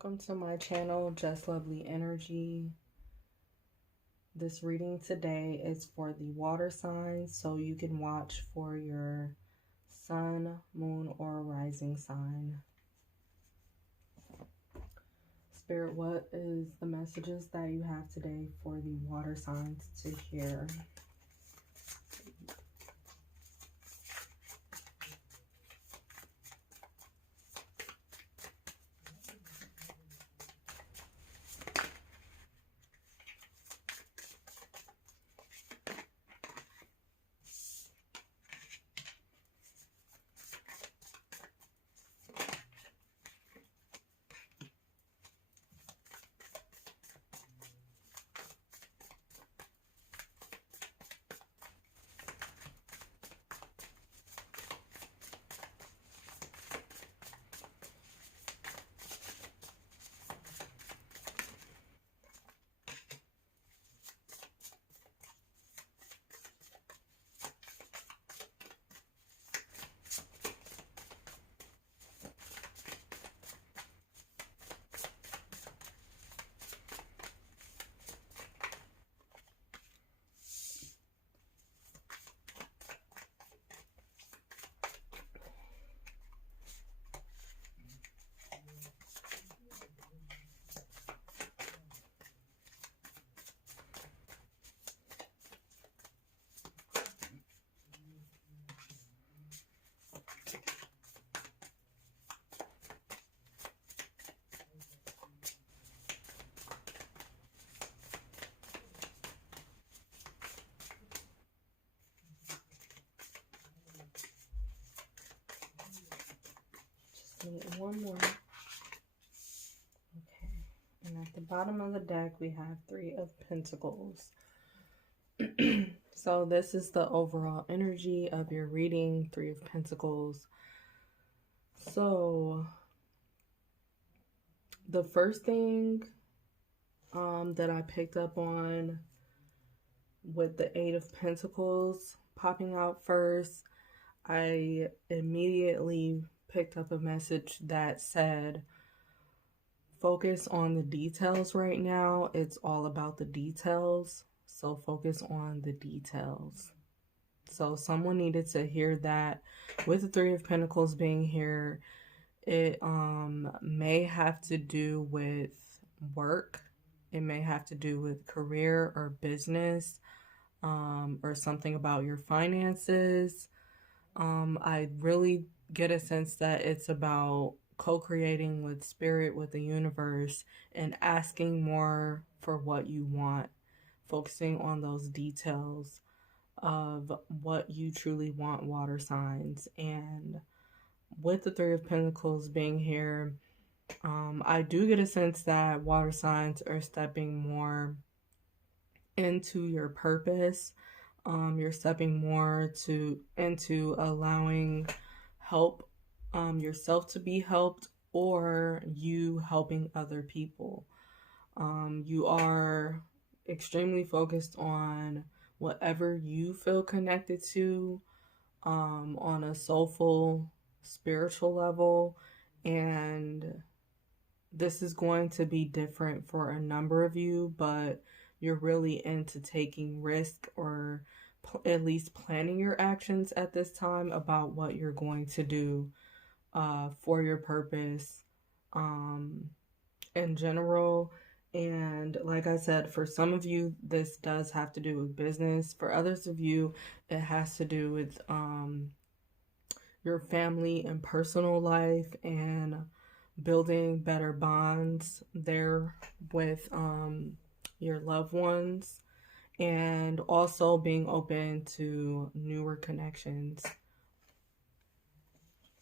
Welcome to my channel, Just Lovely Energy. This reading today is for the water signs, so you can watch for your sun, moon, or rising sign. Spirit, what is the messages that you have today for the water signs to hear? One more. Okay. And at the bottom of the deck, we have Three of Pentacles. So this is the overall energy of your reading, Three of Pentacles. So the first thing that I picked up on with the Eight of Pentacles popping out first, I immediately picked up a message that said, focus on the details right now. It's all about the details. So focus on the details. So someone needed to hear that. With the Three of Pentacles being here, it may have to do with work. It may have to do with career or business, or something about your finances. I really get a sense that it's about co-creating with spirit, with the universe, and asking more for what you want, focusing on those details of what you truly want, water signs. And with the Three of Pentacles being here, I do get a sense that water signs are stepping more into your purpose. You're stepping more into allowing help, yourself to be helped, or you helping other people. You are extremely focused on whatever you feel connected to, on a soulful, spiritual level, and this is going to be different for a number of you, but you're really into taking risk, or at least planning your actions at this time about what you're going to do for your purpose in general. And like I said, for some of you, this does have to do with business. For others of you, it has to do with your family and personal life, and building better bonds there with your loved ones, and also being open to newer connections.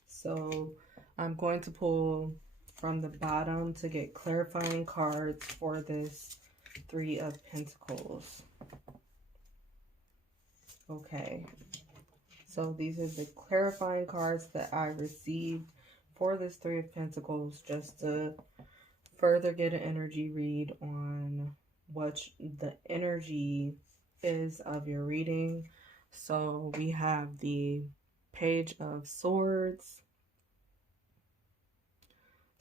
So I'm going to pull from the bottom to get clarifying cards for this Three of Pentacles. Okay, so these are the clarifying cards that I received for this Three of Pentacles, just to further get an energy read on what the energy is of your reading. So we have the Page of Swords,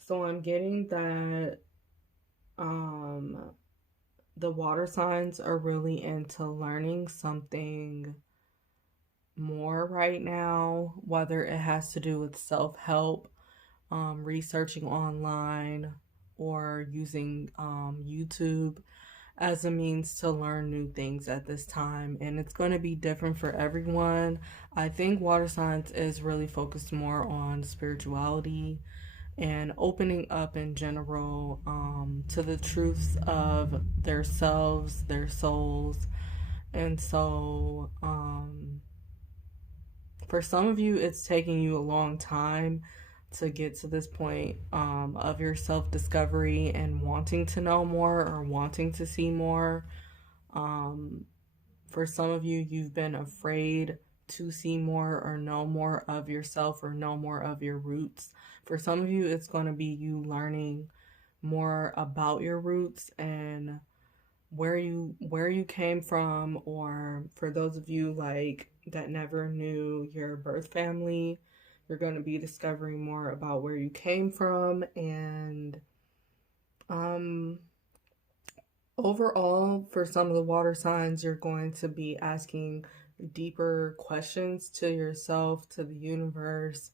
So I'm getting that the water signs are really into learning something more right now, whether it has to do with self-help, researching online, or using YouTube as a means to learn new things at this time. And it's going to be different for everyone. I think water signs is really focused more on spirituality and opening up in general, to the truths of their selves, their souls. And so, for some of you, it's taking you a long time to get to this point, of your self discovery and wanting to know more or wanting to see more. Um, for some of you, you've been afraid to see more or know more of yourself or know more of your roots. For some of you, it's going to be you learning more about your roots and where you came from, or for those of you like that never knew your birth family, you're going to be discovering more about where you came from. And um overall, for some of the water signs, you're going to be asking deeper questions to yourself, to the universe,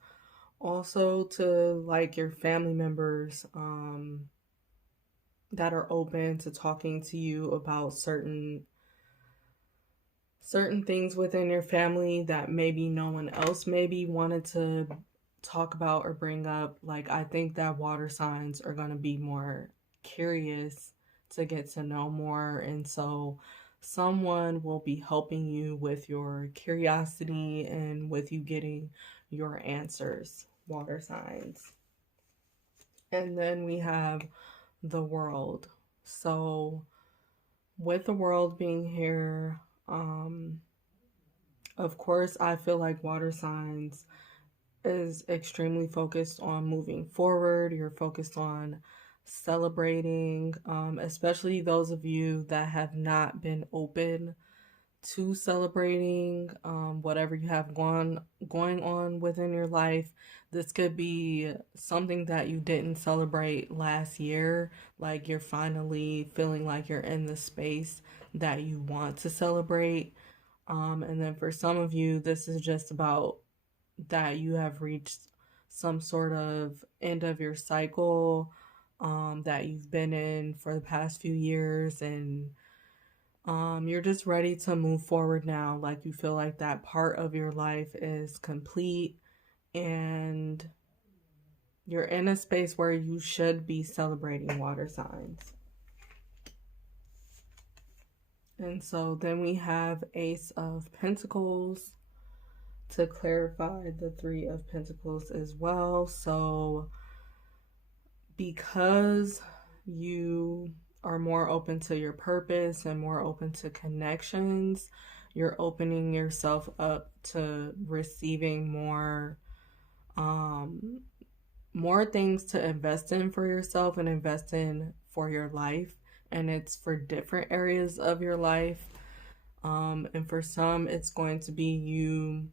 also to like your family members, that are open to talking to you about certain things within your family that maybe no one else maybe wanted to talk about or bring up. Like, I think that water signs are going to be more curious to get to know more. And so someone will be helping you with your curiosity and with you getting your answers, water signs. And then we have the world. So with the world being here, of course, I feel like water signs is extremely focused on moving forward. You're focused on celebrating, especially those of you that have not been open to celebrating, whatever you have going on within your life. This could be something that you didn't celebrate last year, like you're finally feeling like you're in the space that you want to celebrate. And then for some of you, this is just about that you have reached some sort of end of your cycle, that you've been in for the past few years, and you're just ready to move forward now. Like, you feel like that part of your life is complete and you're in a space where you should be celebrating, water signs. And so then we have Ace of Pentacles to clarify the Three of Pentacles as well. So because you are more open to your purpose and more open to connections, you're opening yourself up to receiving more things to invest in for yourself and invest in for your life. And it's for different areas of your life. And for some, it's going to be you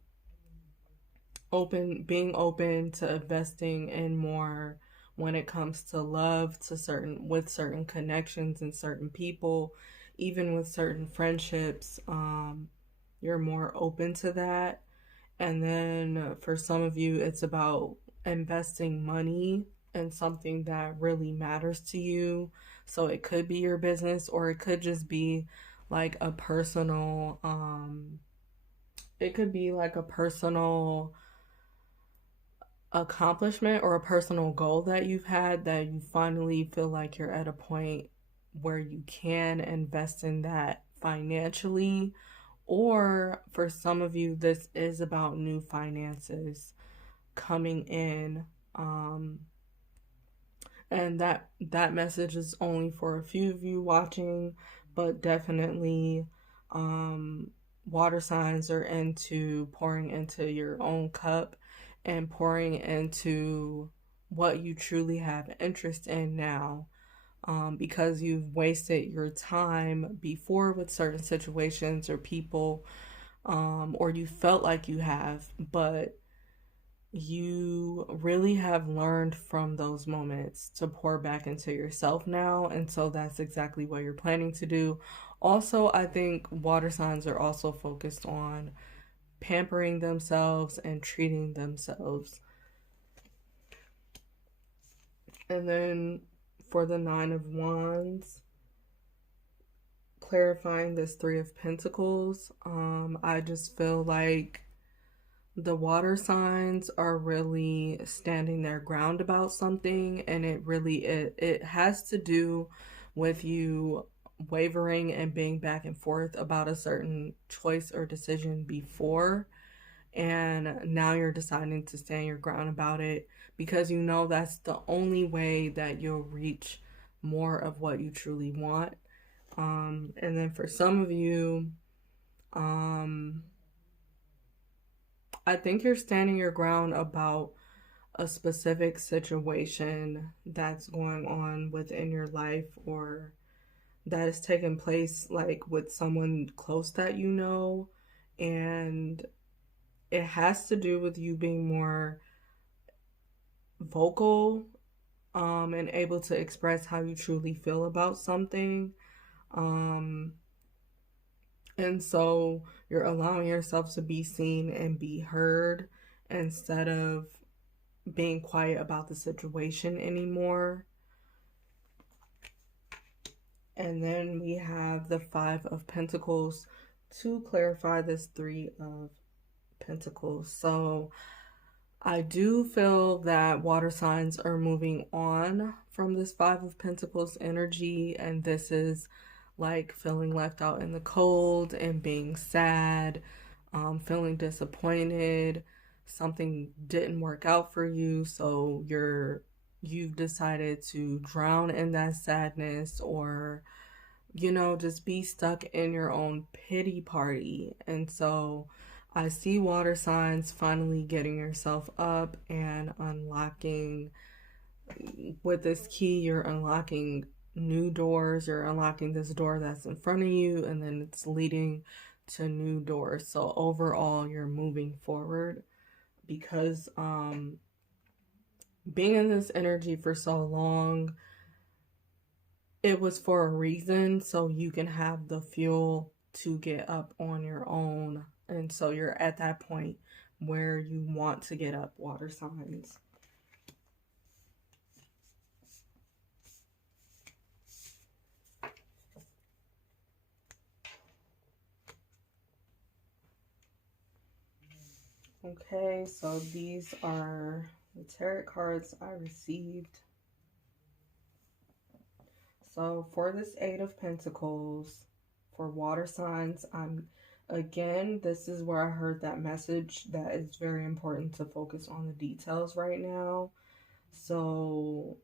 being open to investing in more when it comes to love, with certain connections and certain people, even with certain friendships. You're more open to that. And then for some of you, it's about investing money in something that really matters to you. So it could be your business, or it could just be like a personal, accomplishment or a personal goal that you've had, that you finally feel like you're at a point where you can invest in that financially. Or for some of you, this is about new finances coming in. And that message is only for a few of you watching, but definitely, water signs are into pouring into your own cup and pouring into what you truly have interest in now, because you've wasted your time before with certain situations or people, or you felt like you have, but you really have learned from those moments to pour back into yourself now, and so that's exactly what you're planning to do. Also, I think water signs are also focused on pampering themselves and treating themselves. And then for the Nine of Wands, clarifying this Three of Pentacles, I just feel like the water signs are really standing their ground about something, and it has to do with you wavering and being back and forth about a certain choice or decision before, and now you're deciding to stand your ground about it because you know that's the only way that you'll reach more of what you truly want. And then for some of you, I think you're standing your ground about a specific situation that's going on within your life, or that is taking place like with someone close that you know, and it has to do with you being more vocal, and able to express how you truly feel about something. Um, and so you're allowing yourself to be seen and be heard instead of being quiet about the situation anymore. And then we have the Five of Pentacles to clarify this Three of Pentacles. So I do feel that water signs are moving on from this Five of Pentacles energy, and this is like feeling left out in the cold and being sad, feeling disappointed. Something didn't work out for you, so you've decided to drown in that sadness, or just be stuck in your own pity party. And so I see water signs finally getting yourself up and unlocking. With this key, you're unlocking new doors. You're unlocking this door that's in front of you, and then it's leading to new doors. So overall, you're moving forward because being in this energy for so long, it was for a reason, so you can have the fuel to get up on your own. And so you're at that point where you want to get up, water signs. Okay, so these are the tarot cards I received. So for this Eight of Pentacles, for water signs, this is where I heard that message that it's very important to focus on the details right now. So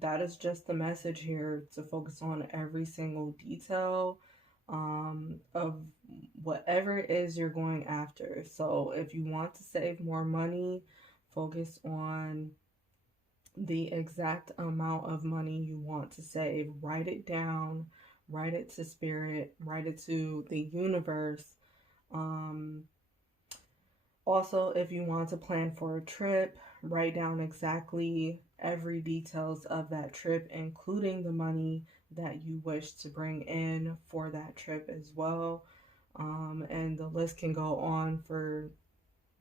that is just the message here, to focus on every single detail of whatever it is you're going after. So if you want to save more money, focus on the exact amount of money you want to save. Write it down, write it to spirit, write it to the universe. Also, if you want to plan for a trip, write down exactly every details of that trip, including the money that you wish to bring in for that trip as well. And the list can go on for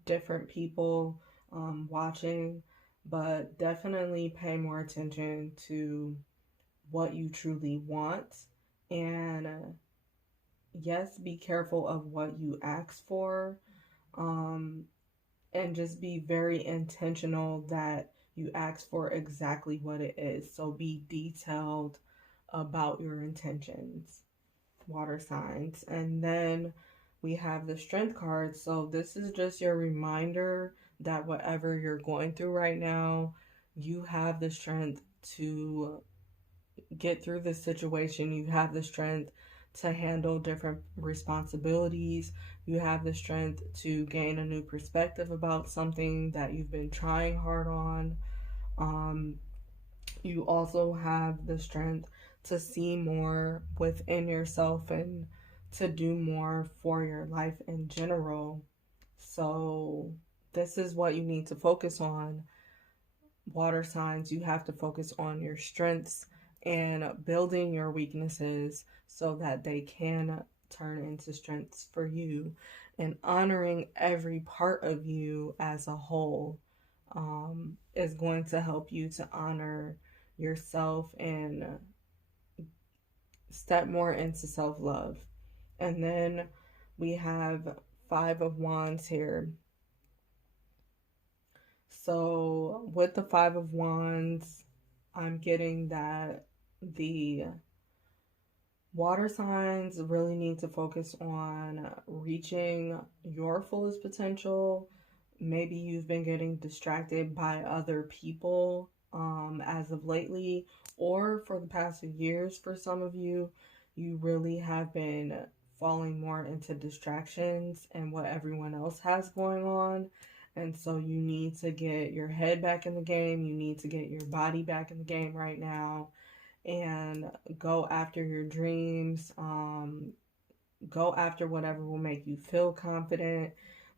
different people watching, but definitely pay more attention to what you truly want. And yes, be careful of what you ask for. And just be very intentional that you ask for exactly what it is. So be detailed about your intentions, water signs. And then we have the Strength card. So this is just your reminder that whatever you're going through right now, you have the strength to get through this situation. You have the strength to handle different responsibilities. You have the strength to gain a new perspective about something that you've been trying hard on. You also have the strength to see more within yourself and to do more for your life in general. So this is what you need to focus on. Water signs, you have to focus on your strengths and building your weaknesses so that they can turn into strengths for you, and honoring every part of you as a whole is going to help you to honor yourself and step more into self-love. And then we have Five of Wands here. So with the Five of Wands, I'm getting that the water signs really need to focus on reaching your fullest potential. Maybe you've been getting distracted by other people as of lately, or for the past few years for some of you, you really have been falling more into distractions and what everyone else has going on. And so you need to get your head back in the game. You need to get your body back in the game right now and go after your dreams. Go after whatever will make you feel confident,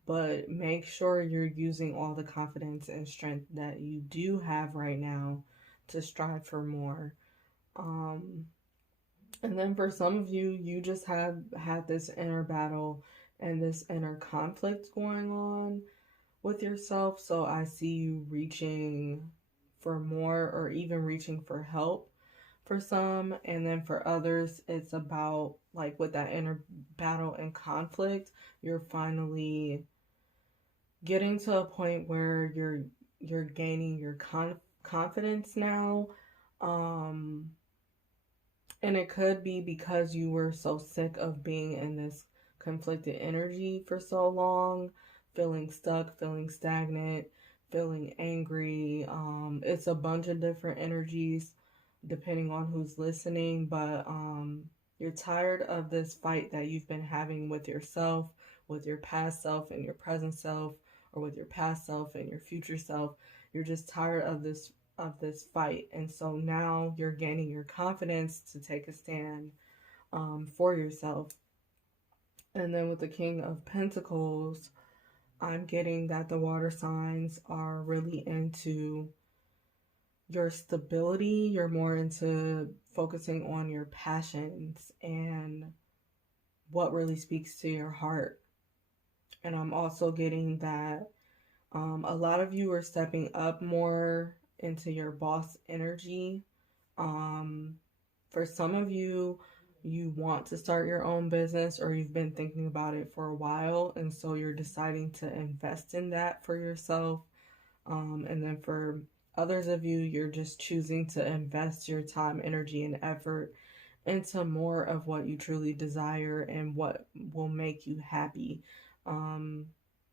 but make sure you're using all the confidence and strength that you do have right now to strive for more. And then for some of you, you just have had this inner battle and this inner conflict going on with yourself. So I see you reaching for more, or even reaching for help for some. And then for others, it's about, like, with that inner battle and conflict, you're finally getting to a point where you're gaining your confidence now. And it could be because you were so sick of being in this conflicted energy for so long, feeling stuck, feeling stagnant, feeling angry. It's a bunch of different energies depending on who's listening, but you're tired of this fight that you've been having with yourself, with your past self and your present self, or with your past self and your future self. You're just tired of this fight, and so now you're gaining your confidence to take a stand for yourself. And then with the King of Pentacles, I'm getting that the water signs are really into your stability. You're more into focusing on your passions and what really speaks to your heart. And I'm also getting that a lot of you are stepping up more into your boss energy. For some of you, you want to start your own business, or you've been thinking about it for a while, and so you're deciding to invest in that for yourself. And then for others of you, you're just choosing to invest your time, energy, and effort into more of what you truly desire and what will make you happy.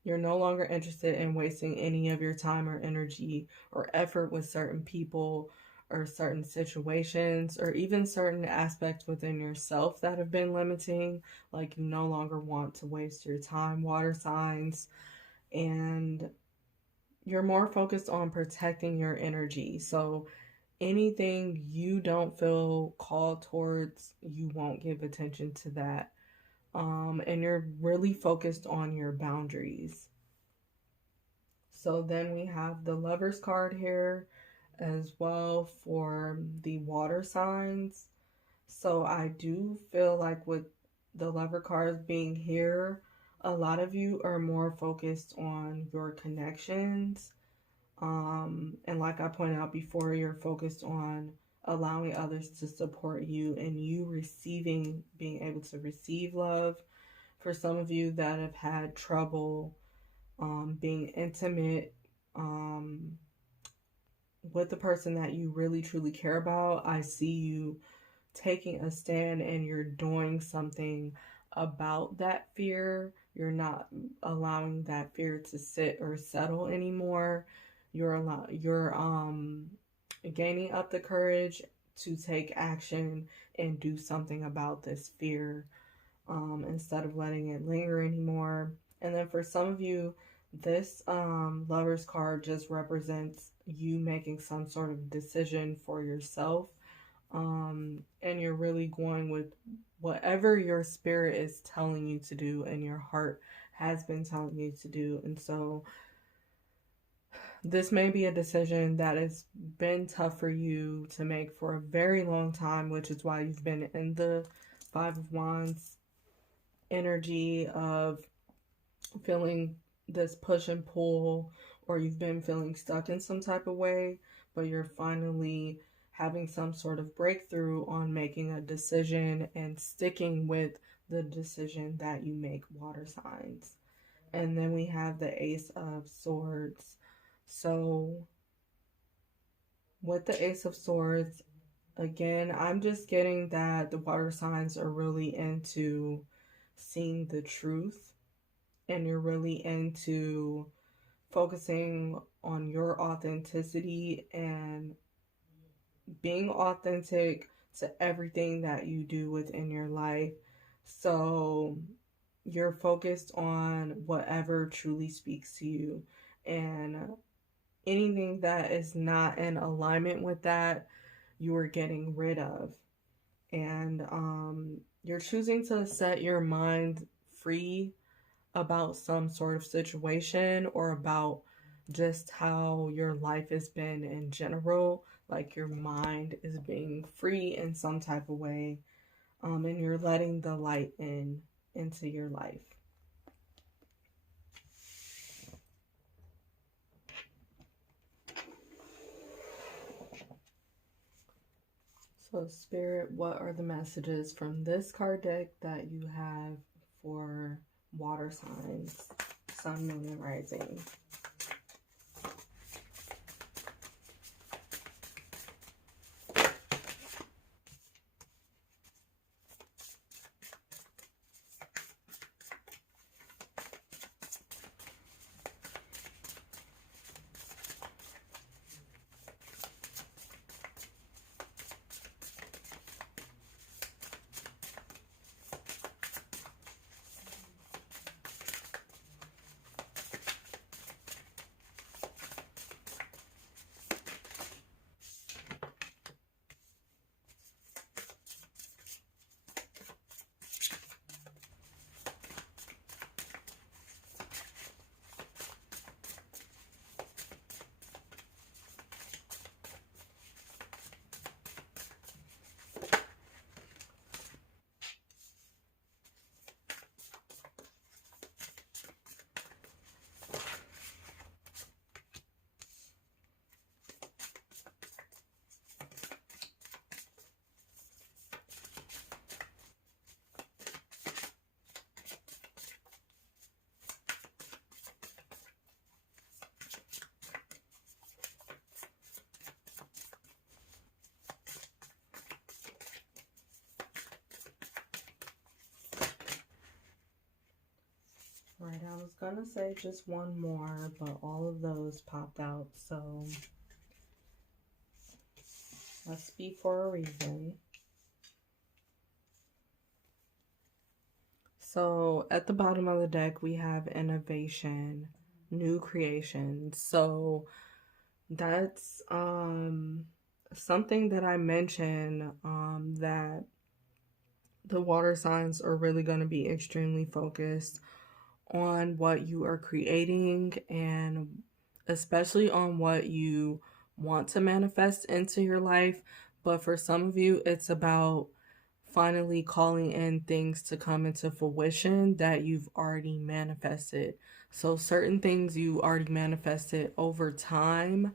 You're no longer interested in wasting any of your time or energy or effort with certain people or certain situations, or even certain aspects within yourself that have been limiting. Like, you no longer want to waste your time, water signs, and you're more focused on protecting your energy. So anything you don't feel called towards, you won't give attention to that. And you're really focused on your boundaries. So then we have the Lover's card here as well for the water signs. So I do feel like with the Lover cards being here, a lot of you are more focused on your connections. And like I pointed out before, you're focused on allowing others to support you and you receiving, being able to receive love. For some of you that have had trouble being intimate with the person that you really truly care about, I see you taking a stand and you're doing something about that fear. You're not allowing that fear to sit or settle anymore. You're gaining up the courage to take action and do something about this fear, instead of letting it linger anymore. And then for some of you, this Lover's card just represents you making some sort of decision for yourself. And you're really going with whatever your spirit is telling you to do and your heart has been telling you to do. And so this may be a decision that has been tough for you to make for a very long time, which is why you've been in the Five of Wands energy of feeling this push and pull, or you've been feeling stuck in some type of way, but you're finally having some sort of breakthrough on making a decision and sticking with the decision that you make, water signs. And then we have the Ace of Swords. So with the Ace of Swords, again, I'm just getting that the water signs are really into seeing the truth, and you're really into focusing on your authenticity and being authentic to everything that you do within your life. So you're focused on whatever truly speaks to you, and anything that is not in alignment with that, you are getting rid of. And you're choosing to set your mind free about some sort of situation, or about just how your life has been in general. Like your mind is being free in some type of way, and you're letting the light into your life. So Spirit, what are the messages from this card deck that you have for water signs, sun, moon, and rising? Right, I was gonna say just one more, but all of those popped out, so must be for a reason. So at the bottom of the deck, we have innovation, new creations. So that's something that I mentioned, that the water signs are really going to be extremely focused on what you are creating, and especially on what you want to manifest into your life. But for some of you, it's about finally calling in things to come into fruition that you've already manifested. So certain things you already manifested over time,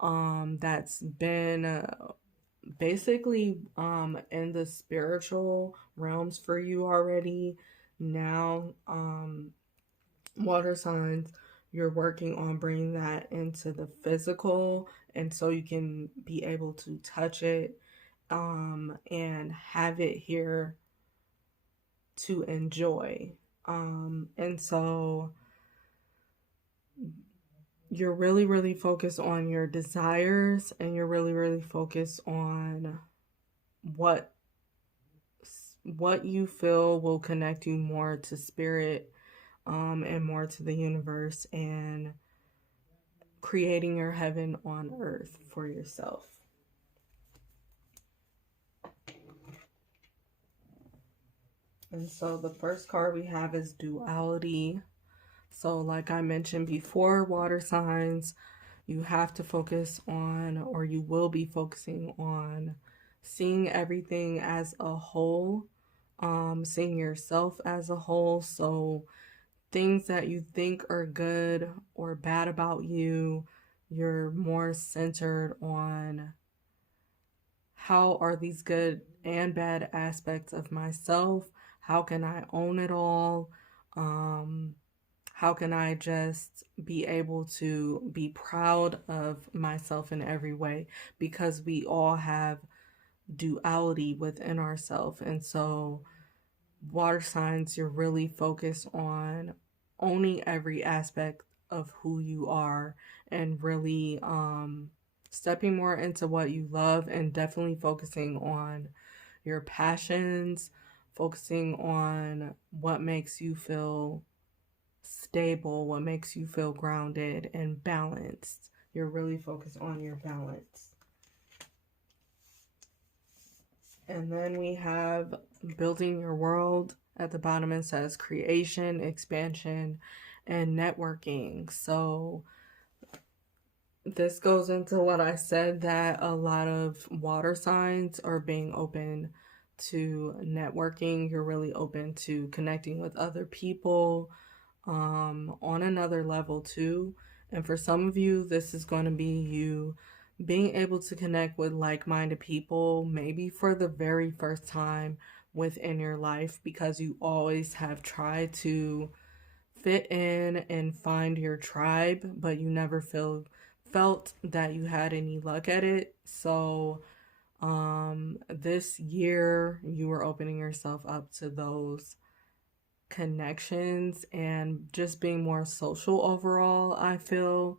that's been basically in the spiritual realms for you already. Now, water signs, you're working on bringing that into the physical, and so you can be able to touch it, and have it here to enjoy. And so you're really, really focused on your desires, and you're really, really focused on what you feel will connect you more to spirit, and more to the universe, and creating your heaven on earth for yourself. And so the first card we have is duality. So like I mentioned before, water signs, You have to focus on, or you will be focusing on, seeing everything as a whole, seeing yourself as a whole. So things that you think are good or bad about you, you're more centered on how are these good and bad aspects of myself? How can I own it all? How can I just be able to be proud of myself in every way? Because we all have duality within ourselves. And so, water signs, you're really focused on owning every aspect of who you are and really stepping more into what you love, and definitely focusing on your passions, focusing on what makes you feel stable, what makes you feel grounded and balanced. You're really focused on your balance. And then we have building your world. At the bottom it says creation, expansion, and networking. So this goes into what I said, that a lot of water signs are being open to networking. You're really open to connecting with other people on another level too. And for some of you, this is going to be you being able to connect with like-minded people, maybe for the very first time within your life, because you always have tried to fit in and find your tribe, but you never felt that you had any luck at it. So this year you were opening yourself up to those connections and just being more social overall, I feel.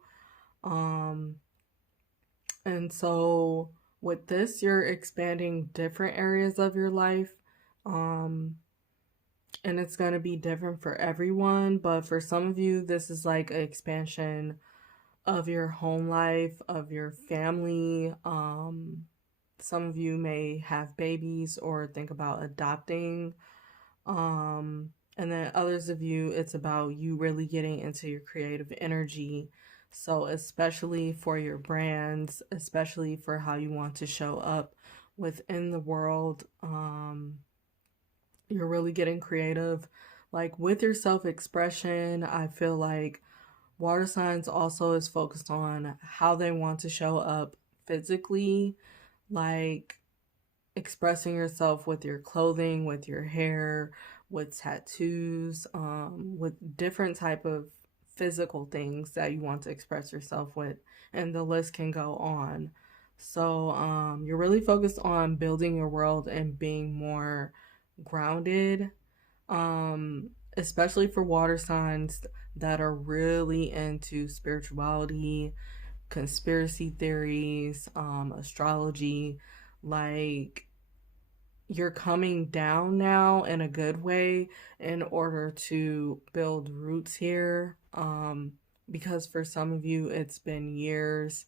And so with this, you're expanding different areas of your life. And it's going to be different for everyone. But for some of you, this is like an expansion of your home life, of your family. Some of you may have babies or think about adopting. And then others of you, it's about you really getting into your creative energy. So especially for your brands, especially for how you want to show up within the world, you're really getting creative. Like with your self-expression, I feel like water signs also is focused on how they want to show up physically, like expressing yourself with your clothing, with your hair, with tattoos, with different type of physical things that you want to express yourself with, and the list can go on. So you're really focused on building your world and being more grounded, especially for water signs that are really into spirituality, conspiracy theories, astrology. Like, you're coming down now in a good way in order to build roots here. Because for some of you, it's been years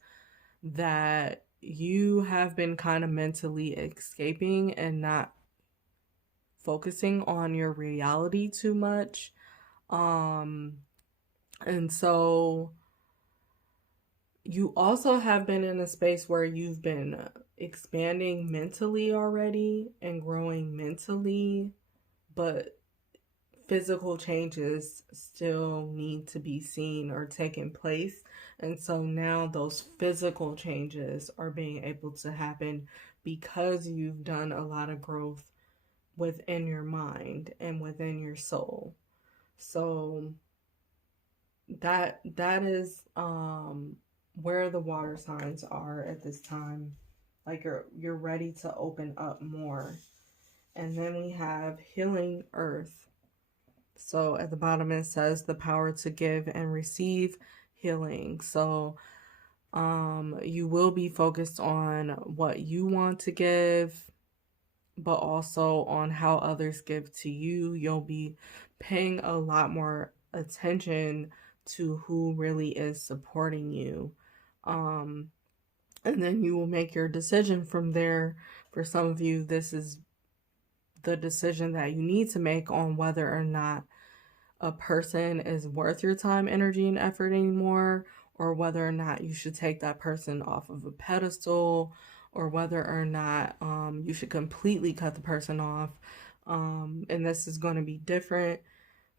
that you have been kind of mentally escaping and not focusing on your reality too much. And so you also have been in a space where you've been expanding mentally already and growing mentally, but physical changes still need to be seen or taking place. And so now those physical changes are being able to happen because you've done a lot of growth within your mind and within your soul. So that is where the water signs are at this time. Like you're ready to open up more. And then we have healing earth. So at the bottom it says the power to give and receive healing. So you will be focused on what you want to give, but also on how others give to you. You'll be paying a lot more attention to who really is supporting you. And then you will make your decision from there. For some of you, this is the decision that you need to make on whether or not a person is worth your time, energy, and effort anymore, or whether or not you should take that person off of a pedestal, or whether or not you should completely cut the person off. And this is going to be different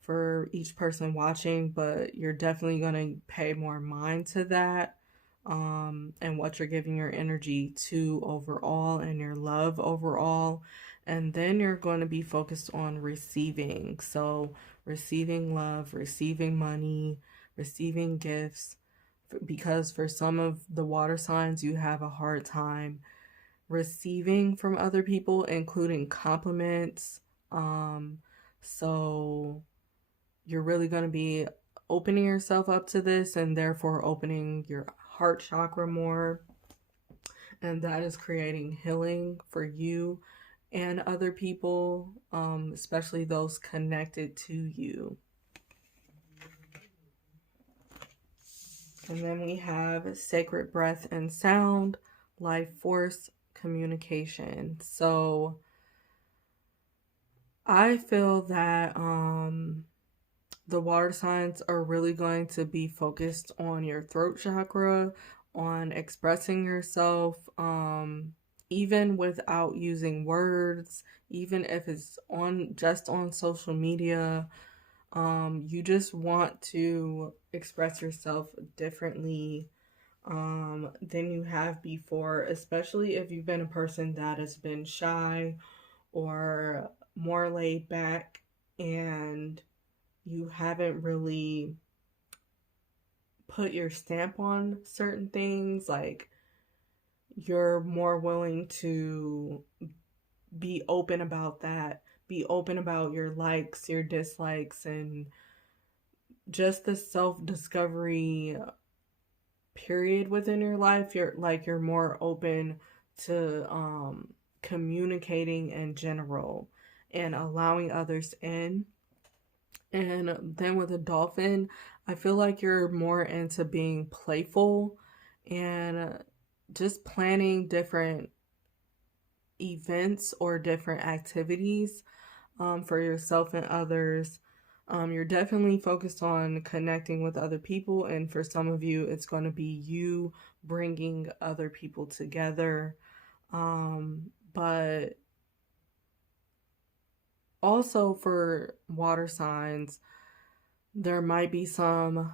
for each person watching, but you're definitely going to pay more mind to that, and what you're giving your energy to overall and your love overall. And then you're going to be focused on receiving. So receiving love, receiving money, receiving gifts, because for some of the water signs, you have a hard time receiving from other people, including compliments. So you're really going to be opening yourself up to this, and therefore opening your heart chakra more. And that is creating healing for you and other people, especially those connected to you. And then we have sacred breath and sound, life force, communication. So I feel that the water signs are really going to be focused on your throat chakra, on expressing yourself, even without using words, even if it's just on social media. You just want to express yourself differently than you have before, especially if you've been a person that has been shy or more laid back, and you haven't really put your stamp on certain things. Like, you're more willing to be open about that, be open about your likes, your dislikes, and just the self-discovery period within your life. You're more open to communicating in general and allowing others in. And then with a dolphin, I feel like you're more into being playful and just planning different events or different activities for yourself and others. You're definitely focused on connecting with other people, and for some of you, it's going to be you bringing other people together. But also for water signs, there might be some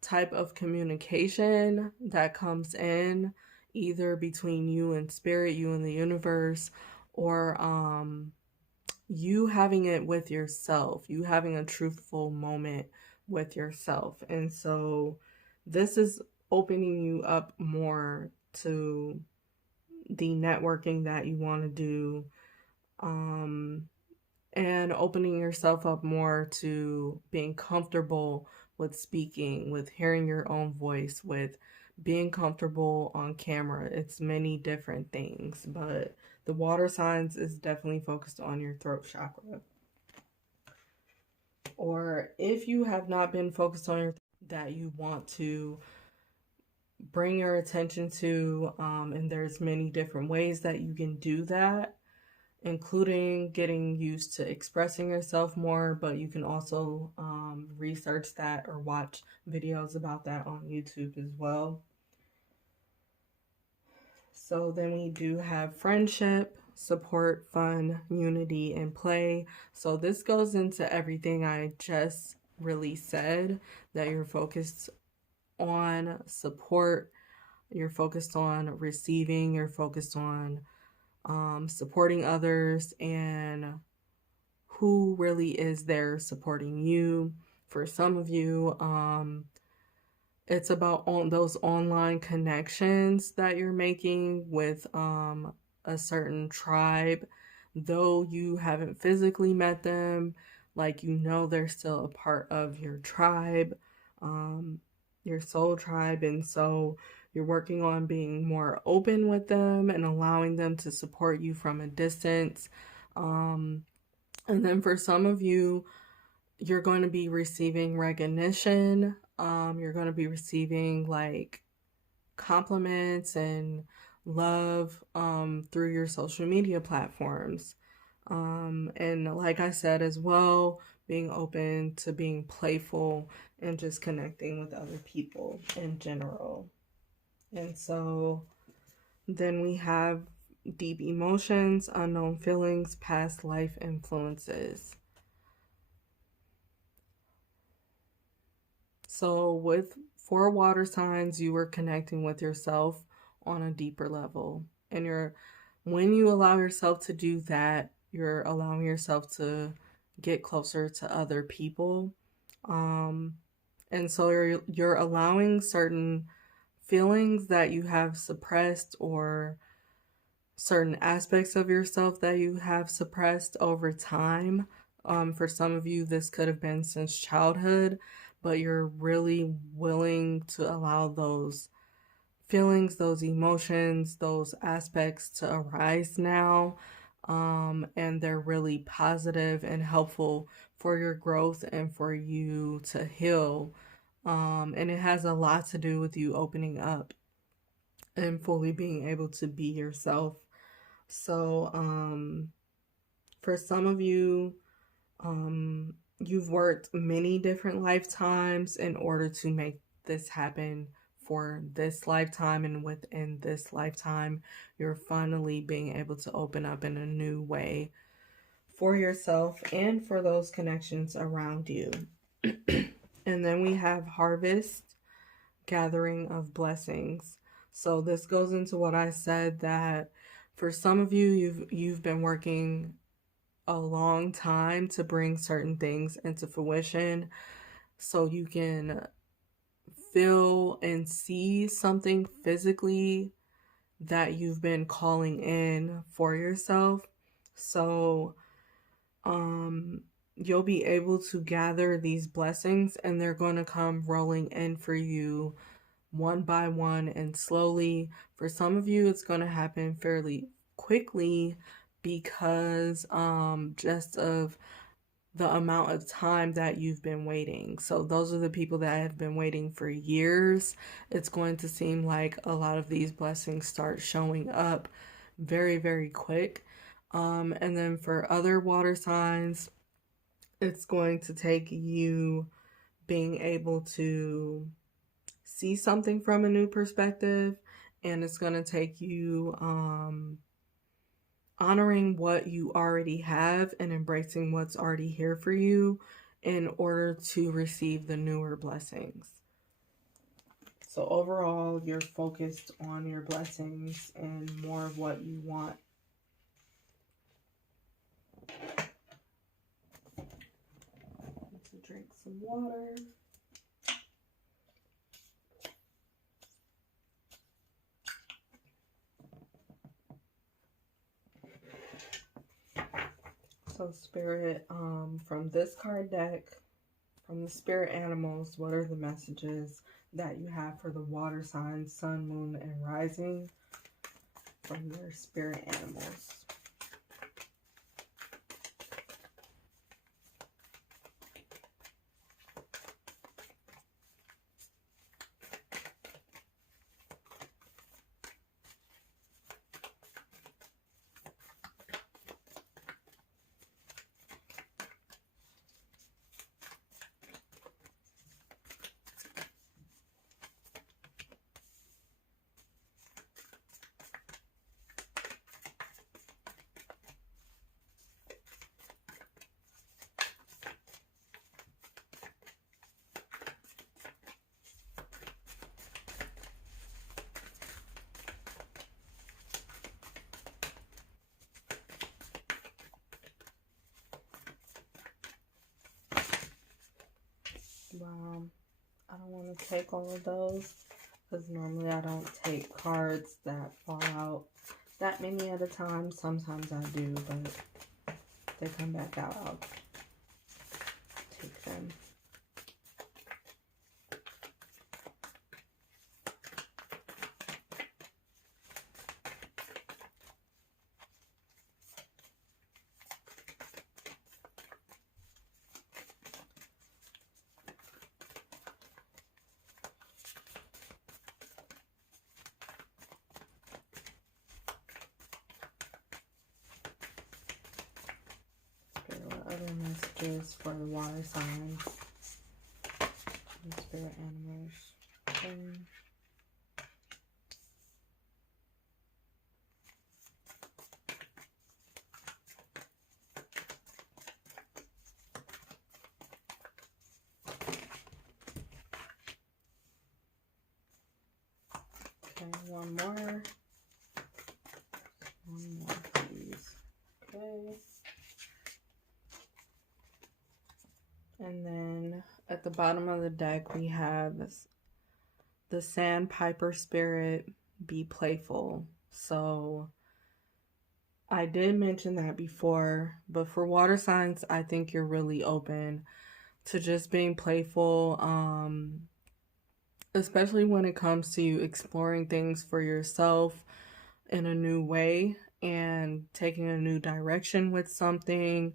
type of communication that comes in, either between you and spirit, you and the universe, or you having it with yourself, you having a truthful moment with yourself. And so this is opening you up more to the networking that you want to do, and opening yourself up more to being comfortable with speaking, with hearing your own voice, with being comfortable on camera. It's many different things, but the water signs is definitely focused on your throat chakra. Or if you have not been focused on your that you want to bring your attention to, and there's many different ways that you can do that, including getting used to expressing yourself more, but you can also research that or watch videos about that on YouTube as well. So then we do have friendship, support, fun, unity, and play. So this goes into everything I just really said, that you're focused on support, you're focused on receiving, you're focused on supporting others, and who really is there supporting you. For some of you, it's about those online connections that you're making with a certain tribe. Though you haven't physically met them, like, you know, they're still a part of your tribe, your soul tribe. And so you're working on being more open with them and allowing them to support you from a distance. And then for some of you, you're going to be receiving recognition. You're going to be receiving like compliments and love through your social media platforms. And like I said as well, being open to being playful, and just connecting with other people in general. And so then we have deep emotions, unknown feelings, past life influences. So with 4 water signs, you are connecting with yourself on a deeper level. And when you allow yourself to do that, you're allowing yourself to get closer to other people. And so you're allowing certain feelings that you have suppressed, or certain aspects of yourself that you have suppressed over time. For some of you, this could have been since childhood, but you're really willing to allow those feelings, those emotions, those aspects to arise now. And they're really positive and helpful for your growth and for you to heal. And it has a lot to do with you opening up and fully being able to be yourself. So, for some of you, you've worked many different lifetimes in order to make this happen for this lifetime, and within this lifetime, you're finally being able to open up in a new way for yourself and for those connections around you. And then we have harvest, gathering of blessings. So this goes into what I said, that for some of you, you've been working a long time to bring certain things into fruition, so you can feel and see something physically that you've been calling in for yourself. So you'll be able to gather these blessings, and they're going to come rolling in for you one by one and slowly. For some of you, it's going to happen fairly quickly because just of the amount of time that you've been waiting. So those are the people that have been waiting for years. It's going to seem like a lot of these blessings start showing up very, very quick. And then for other water signs, it's going to take you being able to see something from a new perspective, and it's going to take you honoring what you already have and embracing what's already here for you in order to receive the newer blessings. So overall, you're focused on your blessings and more of what you want. To drink some water. So Spirit, from this card deck, from the spirit animals, what are the messages that you have for the water signs, sun, moon, and rising from your spirit animals? Wow, I don't want to take all of those because normally I don't take cards that fall out that many at a time. Sometimes I do, but they come back out, I'll take them. Other messages is for the water signs. Spirit animals. Okay. One more. One more, please. Okay. And then at the bottom of the deck, we have the Sandpiper Spirit, be playful. So I did mention that before, but for water signs, I think you're really open to just being playful, especially when it comes to exploring things for yourself in a new way and taking a new direction with something.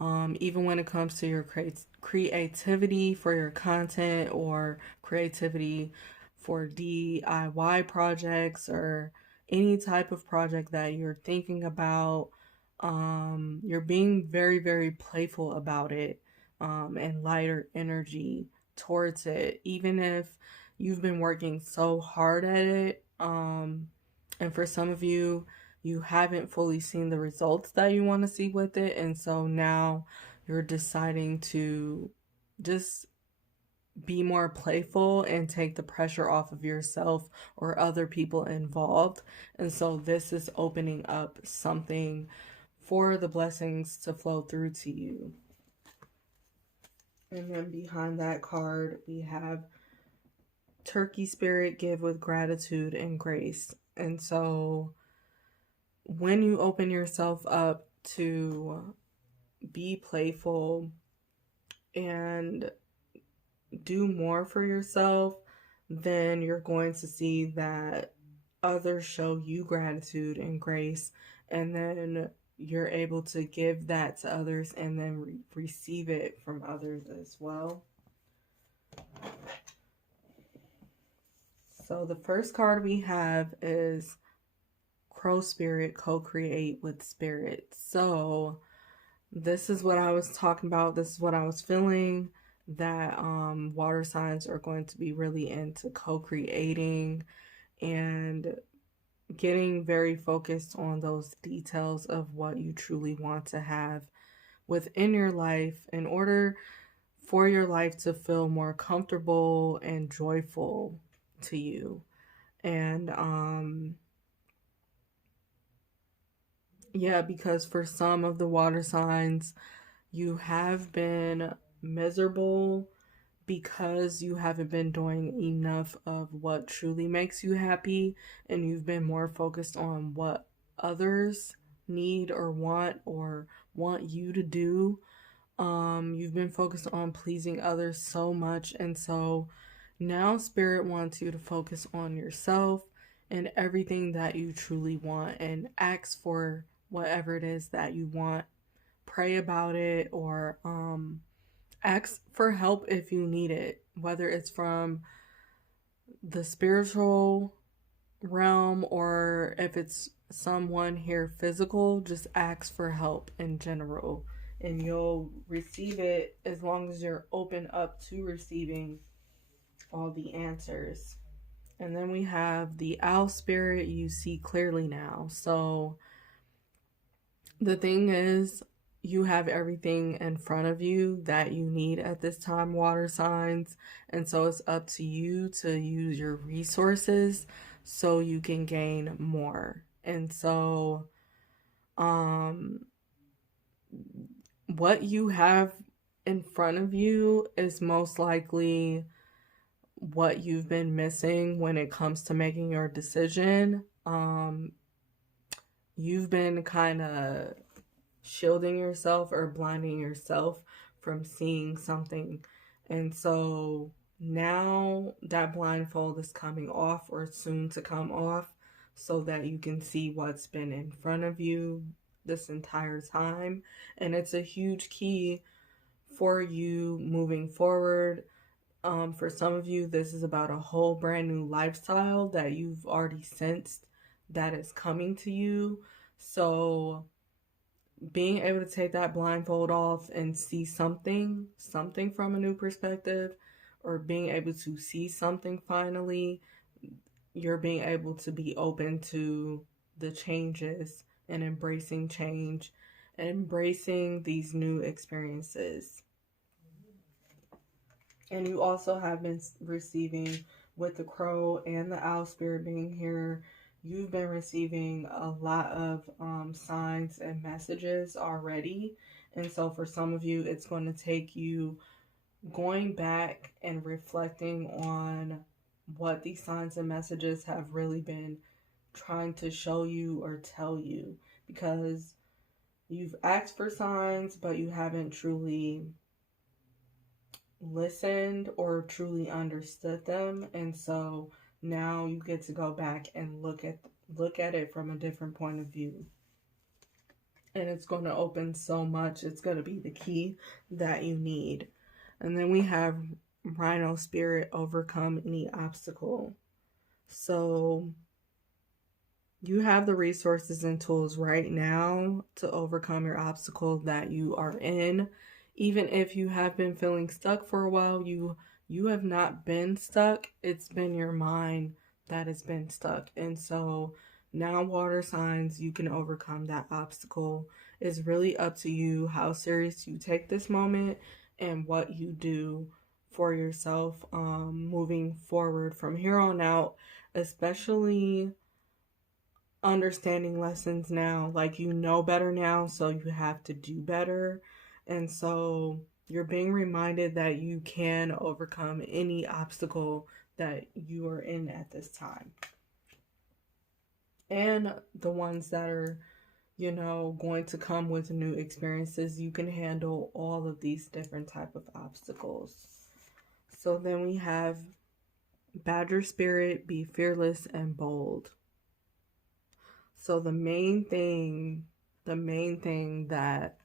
Even when it comes to your creativity for your content or creativity for DIY projects or any type of project that you're thinking about, you're being very, very playful about it, and lighter energy towards it, even if you've been working so hard at it. And for some of you, you haven't fully seen the results that you want to see with it. And so now you're deciding to just be more playful and take the pressure off of yourself or other people involved. And so this is opening up something for the blessings to flow through to you. And then behind that card, we have Turkey Spirit, give with gratitude and grace. And so when you open yourself up to be playful and do more for yourself, then you're going to see that others show you gratitude and grace, and then you're able to give that to others and then receive it from others as well. So the first card we have is Crow Spirit, co-create with Spirit. So this is what I was talking about. This is what I was feeling, that water signs are going to be really into co-creating and getting very focused on those details of what you truly want to have within your life in order for your life to feel more comfortable and joyful to you. And yeah, because for some of the water signs, you have been miserable because you haven't been doing enough of what truly makes you happy, and you've been more focused on what others need or want you to do. You've been focused on pleasing others so much, and so now Spirit wants you to focus on yourself and everything that you truly want, and ask for whatever it is that you want. Pray about it, or ask for help if you need it, whether it's from the spiritual realm or if it's someone here physical. Just ask for help in general, and you'll receive it as long as you're open up to receiving all the answers. And then we have the Owl Spirit, you see clearly now. So the thing is, you have everything in front of you that you need at this time, water signs. And so it's up to you to use your resources so you can gain more. And so what you have in front of you is most likely what you've been missing when it comes to making your decision. You've been kind of shielding yourself or blinding yourself from seeing something. And so now that blindfold is coming off, or soon to come off, so that you can see what's been in front of you this entire time. And it's a huge key for you moving forward. For some of you, this is about a whole brand new lifestyle that you've already sensed that is coming to you. So being able to take that blindfold off and see something from a new perspective, or being able to see something finally, you're being able to be open to the changes and embracing change and embracing these new experiences. And you also have been receiving, with the crow and the owl spirit being here, you've been receiving a lot of signs and messages already. And so for some of you, it's going to take you going back and reflecting on what these signs and messages have really been trying to show you or tell you, because you've asked for signs, but you haven't truly listened or truly understood them. And so now you get to go back and look at it from a different point of view, and it's going to open so much. It's going to be the key that you need. And then we have Rhino Spirit, overcome any obstacle. So you have the resources and tools right now to overcome your obstacle that you are in. Even if you have been feeling stuck for a while, you have not been stuck. It's been your mind that has been stuck. And so now, water signs, you can overcome that obstacle. It's really up to you how serious you take this moment and what you do for yourself moving forward from here on out, especially understanding lessons now. Like, you know better now, so you have to do better. And so you're being reminded that you can overcome any obstacle that you are in at this time. And the ones that are, going to come with new experiences, you can handle all of these different type of obstacles. So then we have Badger Spirit, be fearless and bold. So the main thing that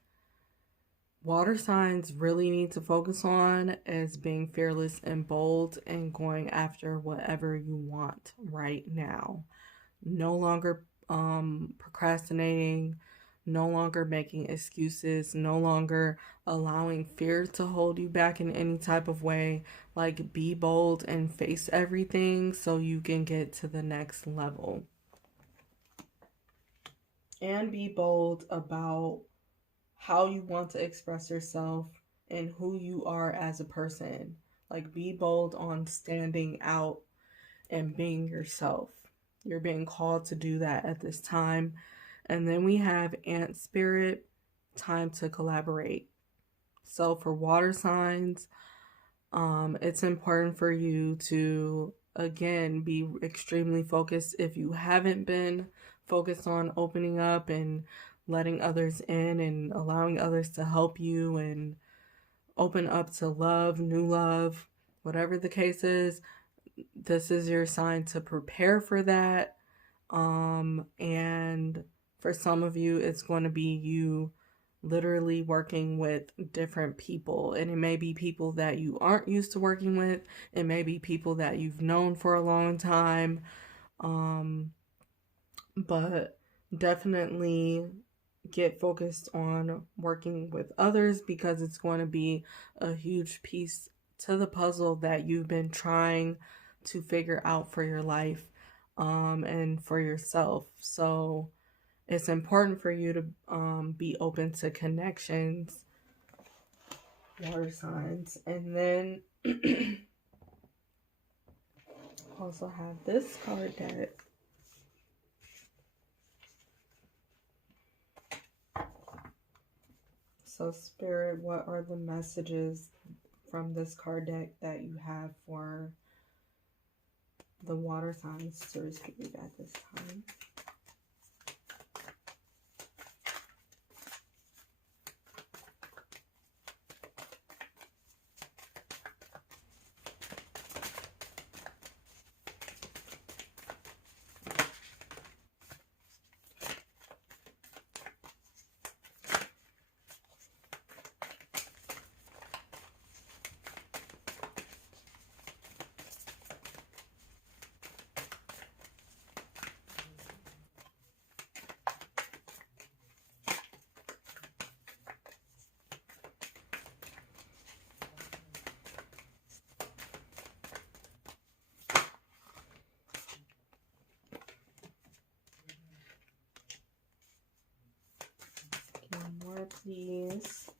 water signs really need to focus on is being fearless and bold and going after whatever you want right now. No longer procrastinating, no longer making excuses, no longer allowing fear to hold you back in any type of way. Like, be bold and face everything so you can get to the next level. And be bold about how you want to express yourself and who you are as a person. Like, be bold on standing out and being yourself. You're being called to do that at this time. And then we have Ant Spirit, time to collaborate. So for water signs, it's important for you to, again, be extremely focused. If you haven't been focused on opening up and letting others in and allowing others to help you and open up to love, new love, whatever the case is, this is your sign to prepare for that. And for some of you, it's going to be you literally working with different people. And it may be people that you aren't used to working with. It may be people that you've known for a long time. But definitely get focused on working with others, because it's going to be a huge piece to the puzzle that you've been trying to figure out for your life and for yourself. So it's important for you to be open to connections, water signs. And then also have this card deck. So Spirit, what are the messages from this card deck that you have for the water signs to receive at this time? these.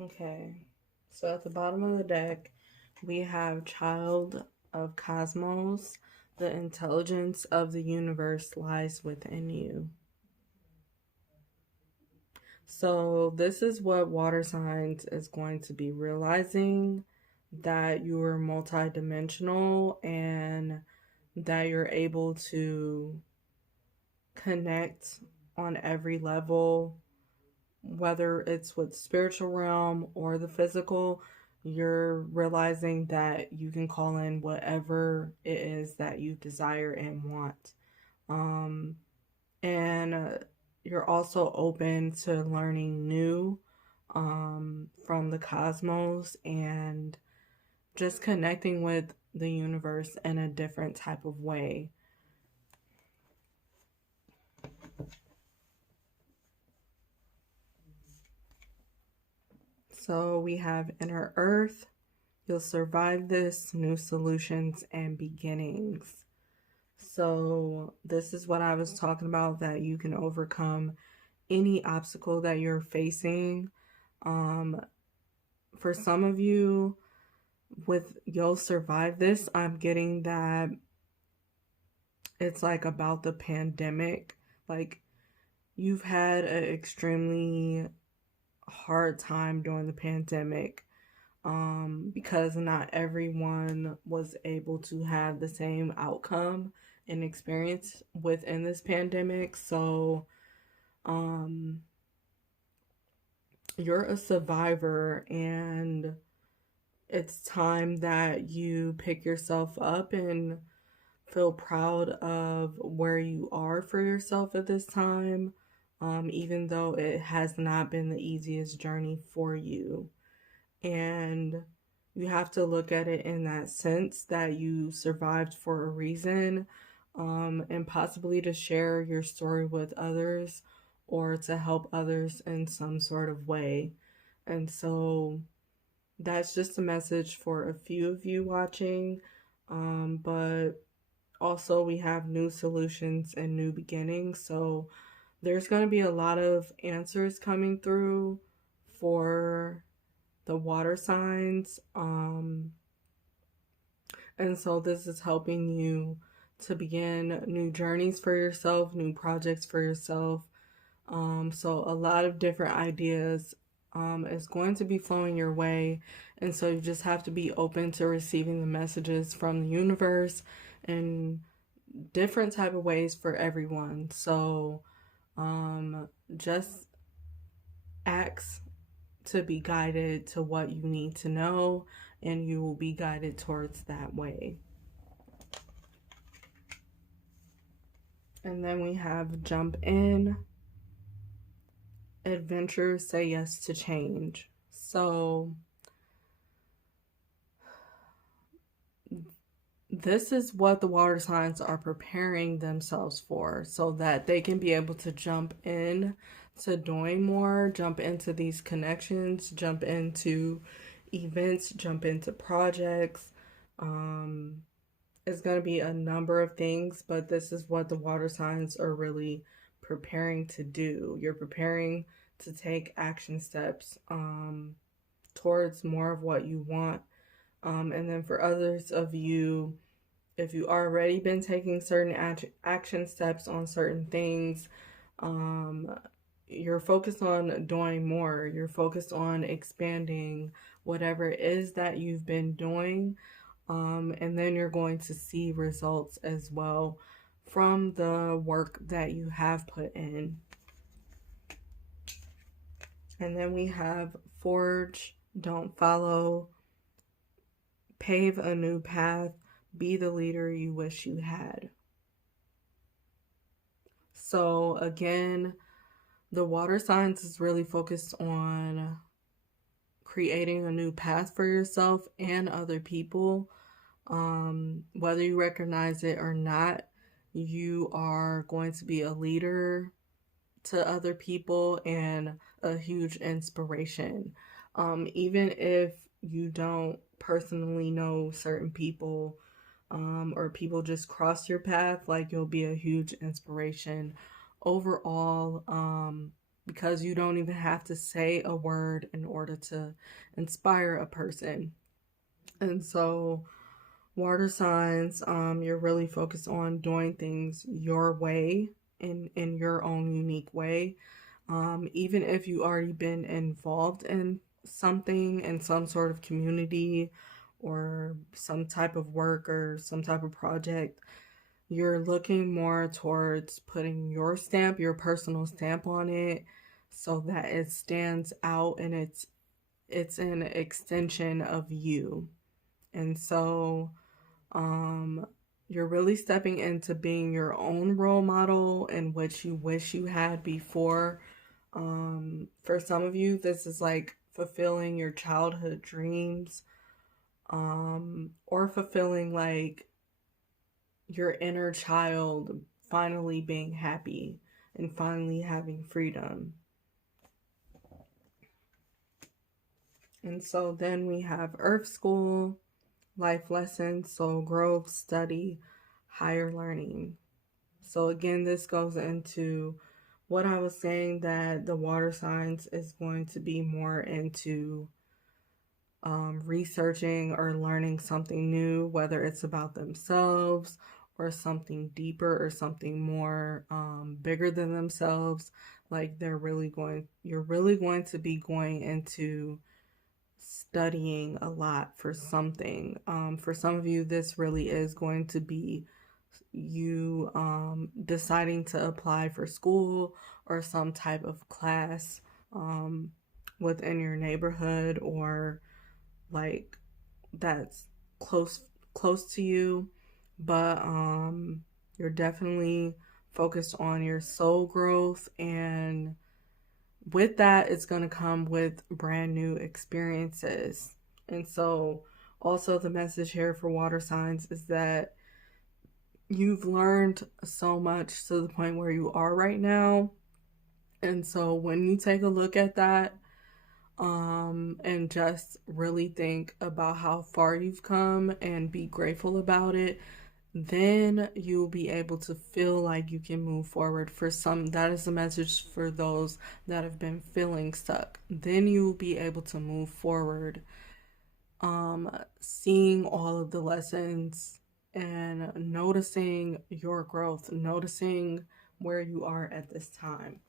Okay, so at the bottom of the deck, we have Child of Cosmos. The intelligence of the universe lies within you. So this is what water signs is going to be realizing, that you are multidimensional and that you're able to connect on every level, whether it's with spiritual realm or the physical. You're realizing that you can call in whatever it is that you desire and want. And you're also open to learning new from the cosmos and just connecting with the universe in a different type of way. So we have Inner Earth. You'll survive this, new solutions and beginnings. So this is what I was talking about, that you can overcome any obstacle that you're facing. For some of you, with you'll survive this, I'm getting that it's like about the pandemic. Like, you've had an extremely hard time during the pandemic, because not everyone was able to have the same outcome and experience within this pandemic. So you're a survivor, and it's time that you pick yourself up and feel proud of where you are for yourself at this time, even though it has not been the easiest journey for you. And you have to look at it in that sense, that you survived for a reason, and possibly to share your story with others or to help others in some sort of way. And so that's just a message for a few of you watching, but also we have new solutions and new beginnings. So there's going to be a lot of answers coming through for the water signs, and so this is helping you to begin new journeys for yourself, new projects for yourself. So a lot of different ideas is going to be flowing your way, and so you just have to be open to receiving the messages from the universe in different type of ways for everyone. So just ask to be guided to what you need to know, and you will be guided towards that way. And then we have Jump In, Adventure, Say Yes to Change. So this is what the water signs are preparing themselves for, so that they can be able to jump in to doing more, jump into these connections, jump into events, jump into projects. It's going to be a number of things, but this is what the water signs are really preparing to do. You're preparing to take action steps towards more of what you want. And then for others of you, if you already been taking certain action steps on certain things, you're focused on doing more. You're focused on expanding whatever it is that you've been doing. And then you're going to see results as well from the work that you have put in. And then we have Forge, Don't Follow, pave a new path, be the leader you wish you had. So again, the water signs is really focused on creating a new path for yourself and other people. Whether you recognize it or not, you are going to be a leader to other people and a huge inspiration. Even if you don't personally know certain people, or people just cross your path, like you'll be a huge inspiration overall, because you don't even have to say a word in order to inspire a person. And so water signs, you're really focused on doing things your way, in your own unique way. Even if you already been involved in something, in some sort of community or some type of work or some type of project, you're looking more towards putting your stamp, your personal stamp on it, so that it stands out and it's an extension of you. And so you're really stepping into being your own role model and what you wish you had before. For some of you, this is like fulfilling your childhood dreams, or fulfilling like your inner child finally being happy and finally having freedom. And so then we have Earth School, life lessons, soul growth, study, higher learning. So again, this goes into what I was saying, that the water signs is going to be more into researching or learning something new, whether it's about themselves or something deeper or something more bigger than themselves. Like you're really going to be going into studying a lot for something. For some of you, this really is going to be you deciding to apply for school or some type of class within your neighborhood, or like that's close to you. But you're definitely focused on your soul growth, and with that, it's going to come with brand new experiences. And so also the message here for water signs is that you've learned so much to the point where you are right now. And so when you take a look at that, and just really think about how far you've come and be grateful about it, then you'll be able to feel like you can move forward. For some, that is the message for those that have been feeling stuck. Then you'll be able to move forward, seeing all of the lessons and noticing your growth, noticing where you are at this time.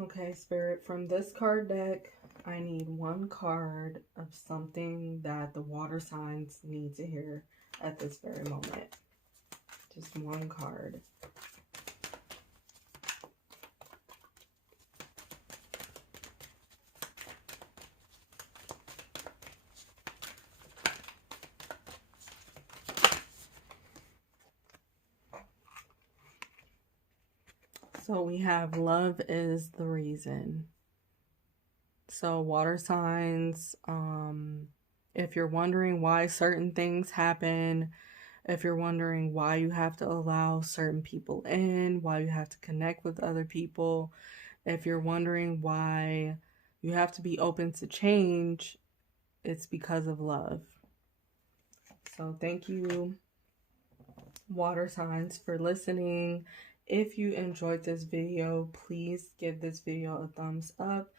Okay, Spirit, from this card deck, I need one card of something that the water signs need to hear at this very moment. Just one card. So we have love is the reason. So water signs, if you're wondering why certain things happen, if you're wondering why you have to allow certain people in, why you have to connect with other people, if you're wondering why you have to be open to change, it's because of love. So thank you, water signs, for listening. If you enjoyed this video, please give this video a thumbs up,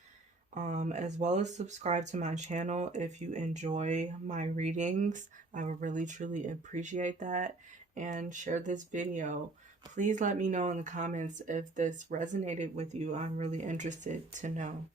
as well as subscribe to my channel if you enjoy my readings. I would really truly appreciate that. And share this video. Please let me know in the comments if this resonated with you. I'm really interested to know.